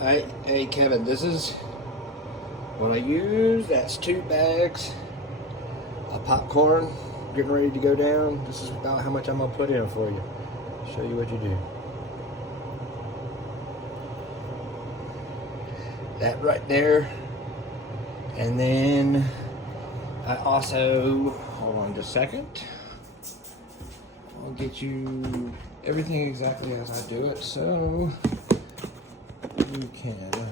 Hey Kevin, this is what I use. That's 2 bags of popcorn getting ready to go down. This is about how much I'm gonna put in for you. Show you what you do. That right there. And then I also, hold on just a second. I'll get you everything exactly as I do it, so you can do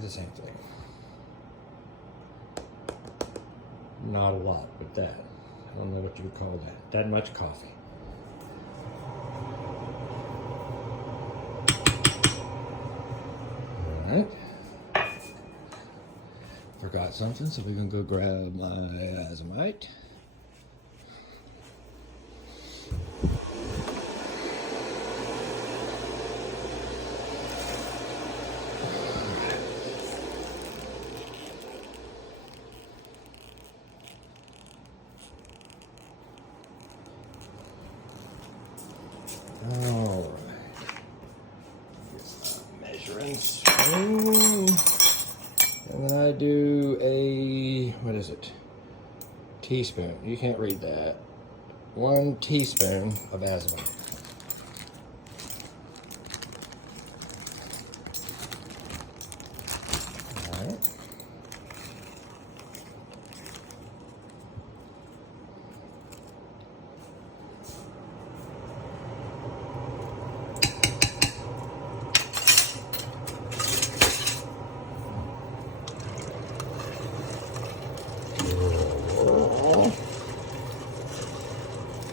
the same thing. Not a lot, but that. I don't know what you would call that. That much coffee. All right. Forgot something, so we're gonna go grab my azomite. All right. Measuring spoon. And then I do a, what is it? Teaspoon. You can't read that. 1 teaspoon of azomite. All right.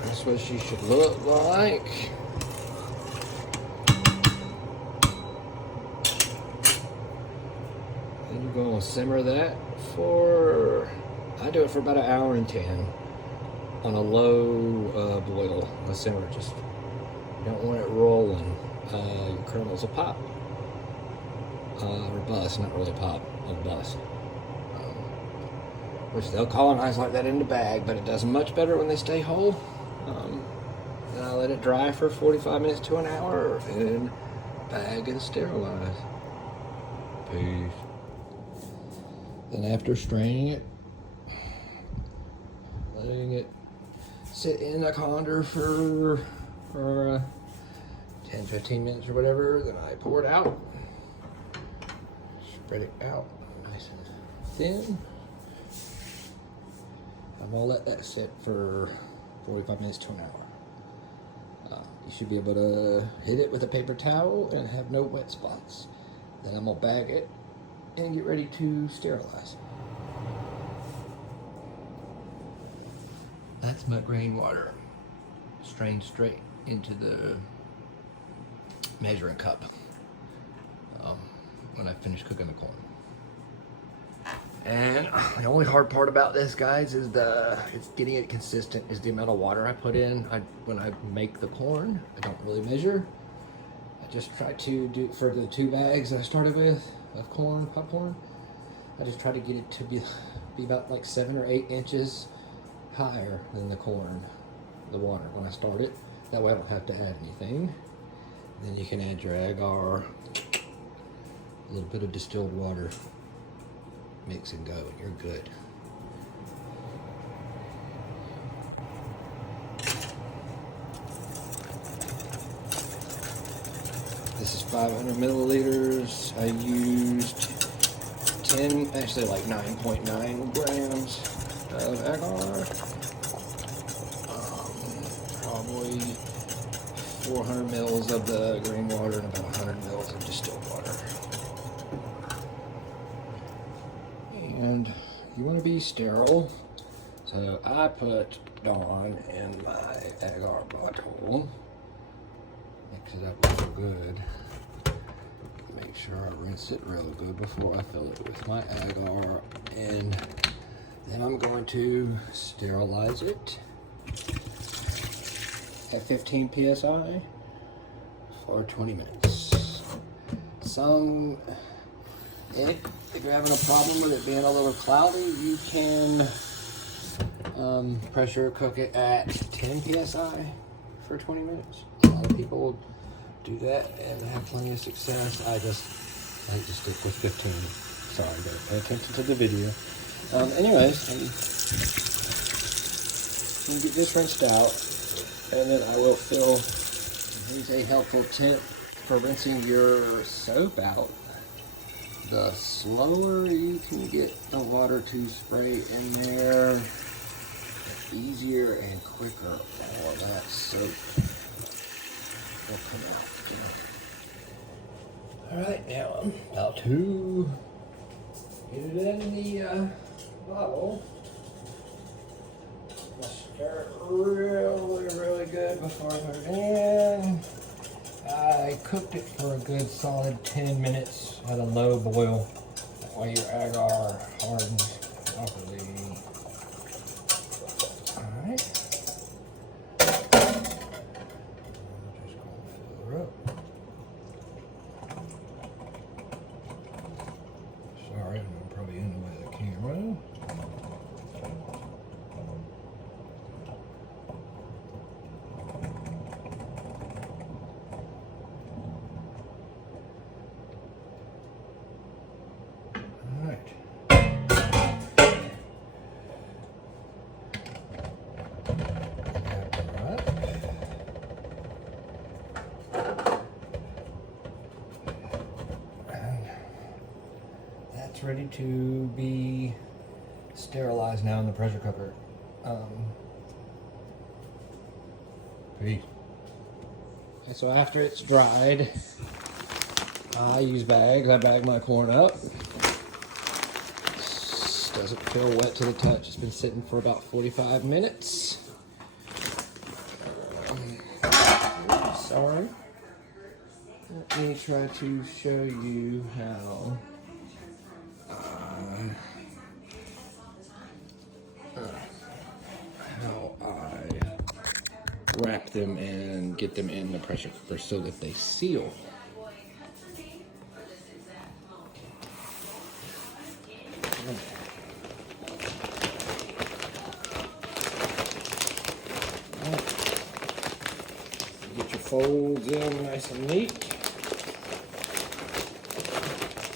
That's what she should look like. Then you're going to simmer that for, I do it for about 1 hour and 10 on a low boil. A simmer, just, you don't want it rolling. Your kernels will pop. Or bust, not really pop, it'll bust. Which they'll colonize like that in the bag, but it does much better when they stay whole. Then I let it dry for 45 minutes to 1 hour and bag and sterilize. Peace. Then after straining it, letting it sit in a colander for 10-15 minutes or whatever, then I pour it out, spread it out nice and thin. I'm gonna let that sit for 45 minutes to 1 hour. You should be able to hit it with a paper towel and have no wet spots. Then I'm gonna bag it and get ready to sterilize. That's my grain water, strained straight into the measuring cup when I finish cooking the corn. And the only hard part about this, guys, is it's getting it consistent, is the amount of water I put in. When I make the corn, I don't really measure. I just try to do, for the 2 bags that I started with of corn, popcorn, I just try to get it to be about like 7 or 8 inches higher than the corn, the water, when I start it. That way I don't have to add anything. Then you can add your agar, a little bit of distilled water. Mix and go, and you're good. This is 500 milliliters. I used 10, actually like 9.9 grams of agar. Probably 400 mils of the green water and about 100 mils of distilled water. And you want to be sterile, so I put Dawn in my agar bottle, mix it up real good, make sure I rinse it real good before I fill it with my agar, and then I'm going to sterilize it at 15 psi for 20 minutes. If you're having a problem with it being a little cloudy, you can pressure cook it at 10 psi for 20 minutes. A lot of people do that and have plenty of success. I just stick with 15. Sorry, gotta pay attention to the video. Anyways, I'm gonna get this rinsed out, and then I will fill. Here's a helpful tip for rinsing your soap out. The slower you can get the water to spray in there, the easier and quicker all that soap will come out. Alright, now I'm about to get it in the bottle. Stir it really good before I put it in. I cooked it for a good solid 10 minutes at a low boil. That way your agar hardens properly. Alright. Just gonna fill her up. Sorry, I'm probably in the way of the camera. That's ready to be sterilized now in the pressure cooker. Peace. Okay, so after it's dried, I use bags. I bag my corn up. This doesn't feel wet to the touch. It's been sitting for about 45 minutes. Sorry. Let me try to show you how I wrap them and get them in the pressure cooker so that they seal. Get your folds in nice and neat.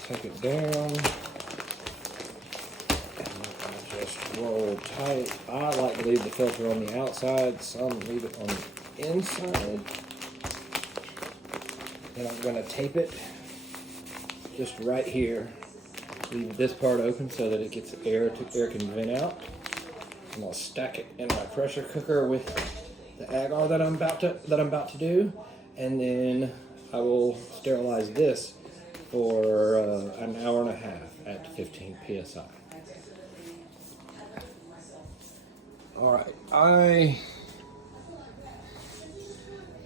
Tuck it down. And just roll tight. I like to leave the filter on the outside. Some leave it on the inside. Then I'm going to tape it just right here. Leave this part open so that it gets air can vent out. I'm going to stack it in my pressure cooker with the agar that I'm about to do, and then I will sterilize this for an hour and a half at 15 psi. All right, I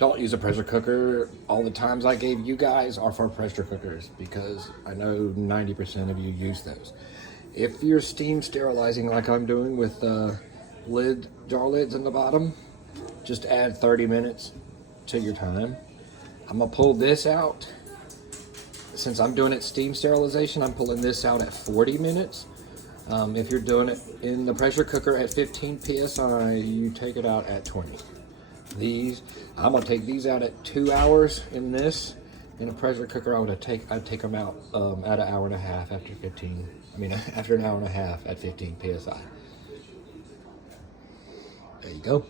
don't use a pressure cooker. All the times I gave you guys are for pressure cookers because I know 90% of you use those. If you're steam sterilizing like I'm doing with jar lids in the bottom, just add 30 minutes to your time. I'm gonna pull this out. Since I'm doing it steam sterilization, I'm pulling this out at 40 minutes. If you're doing it in the pressure cooker at 15 psi, you take it out at 20. I'm gonna take these out at 2 hours in this. In a pressure cooker, I'd take them out at an hour and a half after after an hour and a half at 15 psi. There you go.